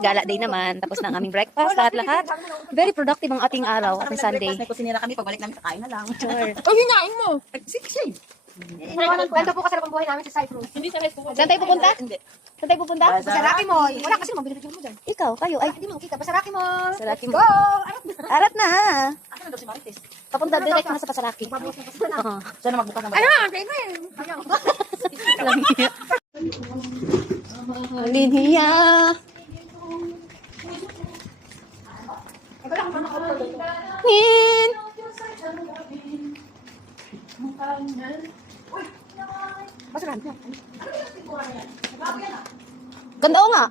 Gala day naman. Tapos na ang aming breakfast. Lahat. Very productive ang ating araw. Ating Sunday. May kusinira kami, pagbalik namin kakain na lang. Sure. Ay, hinain mo. Sige. Ganito po kasarap ang buhay namin sa Cyprus. Hindi sa rest po. Saan tayo pupunta? Hindi. Saan tayo pupunta? Sa Rocky Mall. Wala kasi mabili mo dyan. Ikaw, kayo. Ay, Hindi mo kita pa sa Rocky Mall. Sa Rocky Go! Mall. Arat na. arat na ha. Ako na daw si Marites. Papunta direct na sa Pasaraki. Oo. Siya na magbukas ng Ano? Linya. Min. Basurahan niya. Ganda o nga.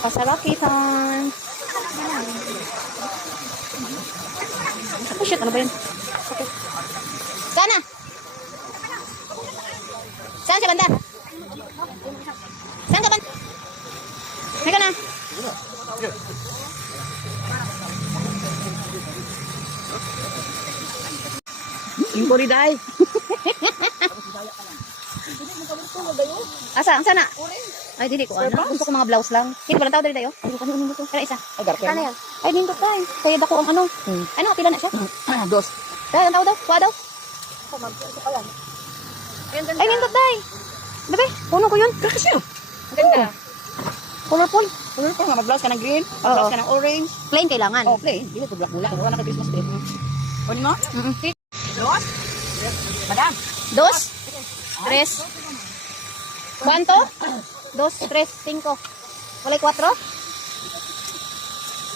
Pasaraki time. Oh shit, ano ba yun? Okay. Sana? Saan siya banda? Saan ka banda? May ka na. Yung koriday. Asa? Ang sana? Ay, dili ko. Ano? Gusto ko mga blouse lang. Hindi ba lang tao dali tayo? Ay, kanino ko. Kaya isa. Agar ka. Ano yan? Ay, nindot tayo. Kaya dako ang ano. Ano, pila na siya? Dos. Dahil, ang tao daw. Kuha daw. Ay, nindot tayo. Bebe, puno ko yun. Kasi yun. Ganda. Colorful. Ano pa nga, mag-blouse ka ng green, Oo. mag-blouse ka ng orange. Plain kailangan. Oh, plain. Dili ko black mula. Wala ka Christmas day. Kunin mo? Dos? Madam. Dos. Tres. Kwanto? Dos, tres, cinco. Walay kwatro?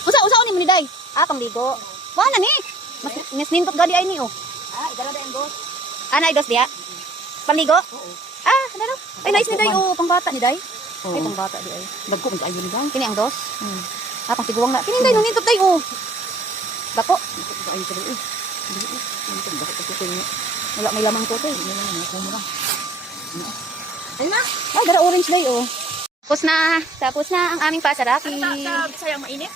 Usa ni mo ni day. Ah, pangligo. Wala ni. Mas nindot gadi ay ni oh. Ah, igala da yung dos. Ana ay dos diya. Panligo? Ah, ano? Ay nice ni day oh, pangbata ni day. Ay pangbata di ay. Bagko kung kayo ni ba? Kini ang dos. Ah, pang tiguang na. Kini day nung nindot day oh. Dako. Ay, ito rin. Wala may lamang to. Ay na. Ay, dara orange day oh. Tapos na ang aming pasaraki. Sayang mainit.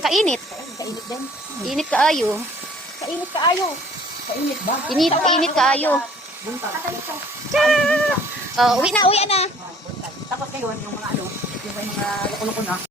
Kainit. Kainit din. Init kaayo. Kainit ka ayo. Kainit ba? Init kaayo. Buntag. Oh, uwi na. Tapos ngayon, yung mga ano, yung mga loko-loko na.